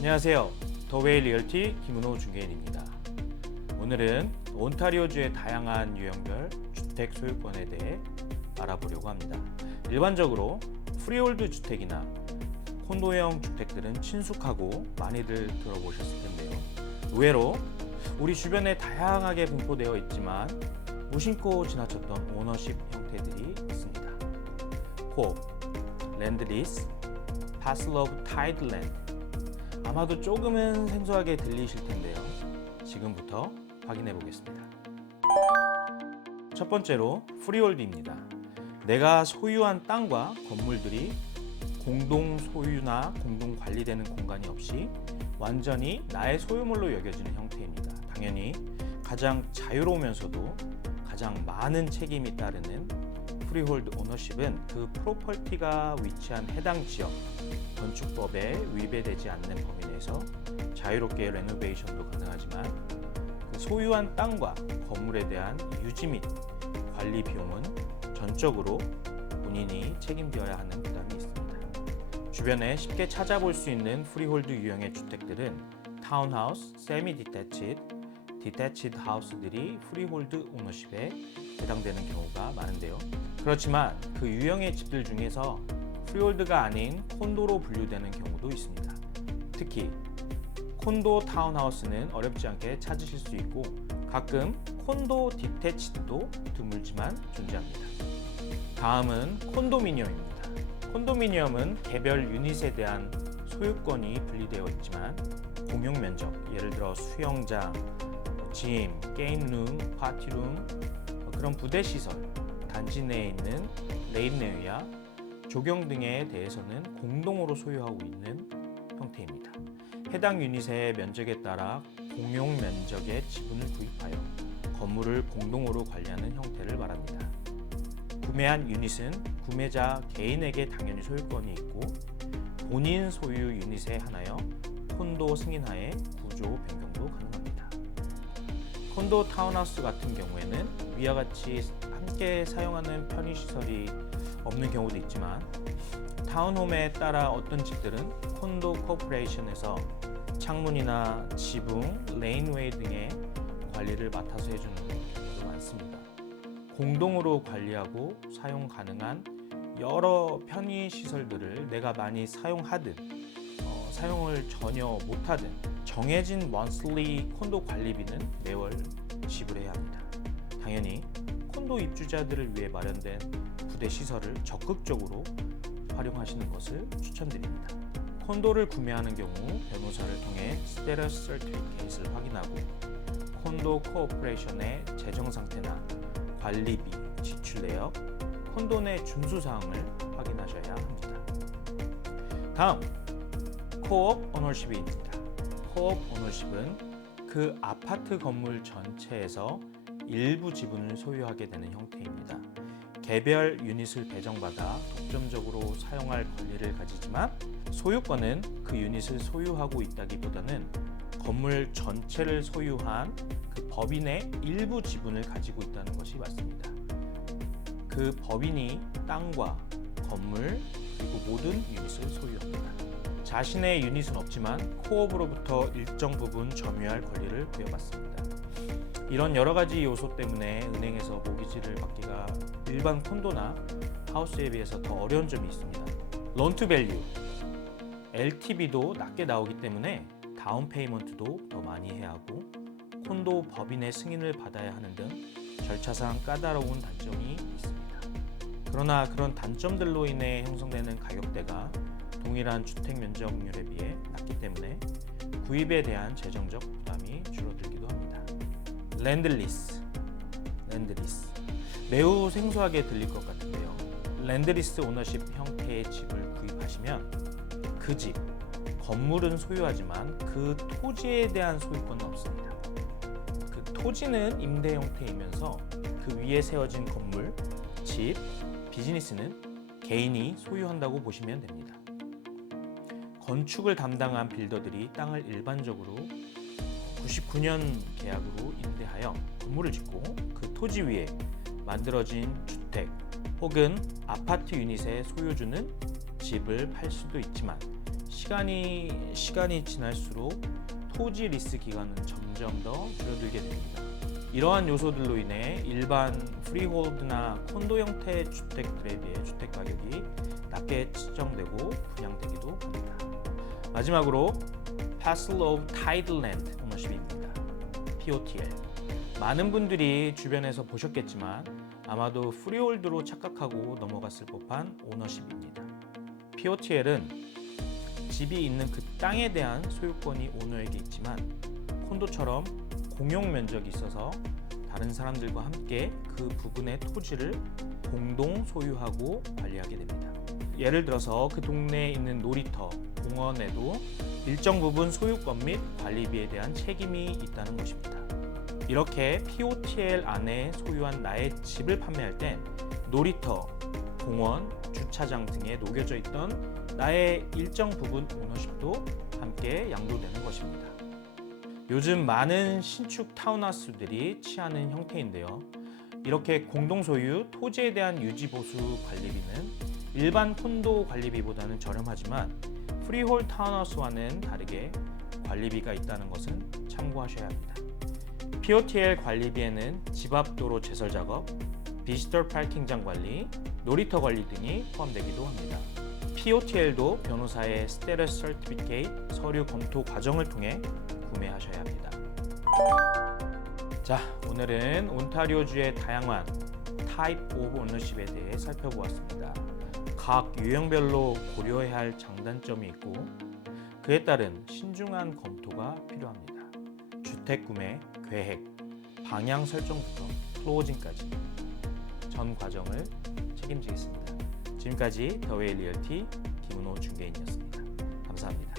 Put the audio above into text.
안녕하세요. 더웨이 리얼티 김은호 중개인입니다. 오늘은 온타리오주의 다양한 유형별 주택 소유권에 대해 알아보려고 합니다. 일반적으로 프리홀드 주택이나 콘도형 주택들은 친숙하고 많이들 들어보셨을 텐데요. 의외로 우리 주변에 다양하게 분포되어 있지만 무심코 지나쳤던 오너십 형태들이 있습니다. 코업, 랜드리스, 파슬 오브 타이드 랜드. 아마도 조금은 생소하게 들리실 텐데요. 지금부터 확인해 보겠습니다. 첫 번째로 프리홀드입니다. 내가 소유한 땅과 건물들이 공동 소유나 공동 관리되는 공간이 없이 완전히 나의 소유물로 여겨지는 형태입니다. 당연히 가장 자유로우면서도 가장 많은 책임이 따르는 프리홀드 오너십은 그 프로퍼티가 위치한 해당 지역 건축법에 위배되지 않는 범위 내에서 자유롭게 레노베이션도 가능하지만 그 소유한 땅과 건물에 대한 유지 및 관리 비용은 전적으로 본인이 책임져야 하는 부담이 있습니다. 주변에 쉽게 찾아볼 수 있는 프리홀드 유형의 주택들은 타운하우스, 세미 디태치드, 디태치드 하우스들이 프리홀드 오너십에 해당되는 경우가 많은데요. 그렇지만 그 유형의 집들 중에서 프리홀드가 아닌 콘도로 분류되는 경우도 있습니다. 특히 콘도 타운하우스는 어렵지 않게 찾으실 수 있고 가끔 콘도 디태치드도 드물지만 존재합니다. 다음은 콘도미니엄입니다. 콘도미니엄은 개별 유닛에 대한 소유권이 분리되어 있지만 공용 면적, 예를 들어 수영장, 짐, 게임룸, 파티룸, 그런 부대 시설, 단지 내에 있는 레인웨이와 조경 등에 대해서는 공동으로 소유하고 있는 형태입니다. 해당 유닛의 면적에 따라 공용 면적의 지분을 구입하여 건물을 공동으로 관리하는 형태를 말합니다. 구매한 유닛은 구매자 개인에게 당연히 소유권이 있고 본인 소유 유닛에 한하여 콘도 승인하에 구조 변경도 가능합니다. 콘도 타운하우스 같은 경우에는 위와 같이 함께 사용하는 편의시설이 없는 경우도 있지만 타운홈에 따라 어떤 집들은 콘도 코퍼레이션에서 창문이나 지붕, 레인웨이 등의 관리를 맡아서 해주는 경우도 많습니다. 공동으로 관리하고 사용 가능한 여러 편의시설들을 내가 많이 사용하든 사용을 전혀 못하든 정해진 monthly 콘도 관리비는 매월 지불해야 합니다. 당연히 콘도 입주자들을 위해 마련된 부대 시설을 적극적으로 활용하시는 것을 추천드립니다. 콘도를 구매하는 경우 변호사를 통해 스테러스 서티피케이트를 확인하고 콘도 코퍼레이션의 재정 상태나 관리비, 지출 내역, 콘도 내 준수 사항을 확인하셔야 합니다. 다음, 코업 오너십입니다. 코업 오너십은 그 아파트 건물 전체에서 일부 지분을 소유하게 되는 형태입니다. 개별 유닛을 배정받아 독점적으로 사용할 권리를 가지지만 소유권은 그 유닛을 소유하고 있다기보다는 건물 전체를 소유한 그 법인의 일부 지분을 가지고 있다는 것이 맞습니다. 그 법인이 땅과 건물 그리고 모든 유닛을 소유합니다. 자신의 유닛은 없지만 코업으로부터 일정 부분 점유할 권리를 부여받습니다. 이런 여러 가지 요소 때문에 은행에서 모기지를 받기가 일반 콘도나 하우스에 비해서 더 어려운 점이 있습니다. 론 투 밸류, LTV도 낮게 나오기 때문에 다운 페이먼트도 더 많이 해야 하고 콘도 법인의 승인을 받아야 하는 등 절차상 까다로운 단점이 있습니다. 그러나 그런 단점들로 인해 형성되는 가격대가 동일한 주택 면적률에 비해 낮기 때문에 구입에 대한 재정적 부담이 줄어들기도 합니다. 랜드리스. 매우 생소하게 들릴 것 같은데요. 랜드리스 오너십 형태의 집을 구입하시면 그 집, 건물은 소유하지만 그 토지에 대한 소유권은 없습니다. 그 토지는 임대 형태이면서 그 위에 세워진 건물, 집, 비즈니스는 개인이 소유한다고 보시면 됩니다. 건축을 담당한 빌더들이 땅을 일반적으로 99년 계약으로 임대하여 건물을 짓고 그 토지 위에 만들어진 주택, 혹은 아파트 유닛의 소유주는 집을 팔 수도 있지만 시간이 지날수록 토지 리스 기간은 점점 더 줄어들게 됩니다. 이러한 요소들로 인해 일반 프리홀드나 콘도 형태의 주택들에 비해 주택 가격이 낮게 측정되고 분양되기도 합니다. 마지막으로 Parcel of Title Land Ownership입니다. POTL. 많은 분들이 주변에서 보셨겠지만 아마도 프리홀드로 착각하고 넘어갔을 법한 오너십입니다. POTL은 집이 있는 그 땅에 대한 소유권이 오너에게 있지만 콘도처럼 공용 면적이 있어서 다른 사람들과 함께 그 부분의 토지를 공동 소유하고 관리하게 됩니다. 예를 들어서 그 동네에 있는 놀이터, 공원에도 일정 부분 소유권 및 관리비에 대한 책임이 있다는 것입니다. 이렇게 POTL 안에 소유한 나의 집을 판매할 땐 놀이터, 공원, 주차장 등에 녹여져 있던 나의 일정 부분 오너십도 함께 양도되는 것입니다. 요즘 많은 신축 타운하우스들이 취하는 형태인데요. 이렇게 공동소유 토지에 대한 유지보수 관리비는 일반 콘도 관리비보다는 저렴하지만 프리홀드 타운하우스와는 다르게 관리비가 있다는 것은 참고하셔야 합니다. POTL 관리비에는 집 앞 도로 제설 작업, 비지터 파킹장 관리, 놀이터 관리 등이 포함되기도 합니다. POTL도 변호사의 스테러스 서티피케이트 서류 검토 과정을 통해 구매하셔야 합니다. 자, 오늘은 온타리오주의 다양한 타입 오브 오너십에 대해 살펴보았습니다. 각 유형별로 고려해야 할 장단점이 있고 그에 따른 신중한 검토가 필요합니다. 주택 구매, 계획, 방향 설정부터 클로징까지 전 과정을 책임지겠습니다. 지금까지 더웨이 리얼티 김은호 중개인이었습니다. 감사합니다.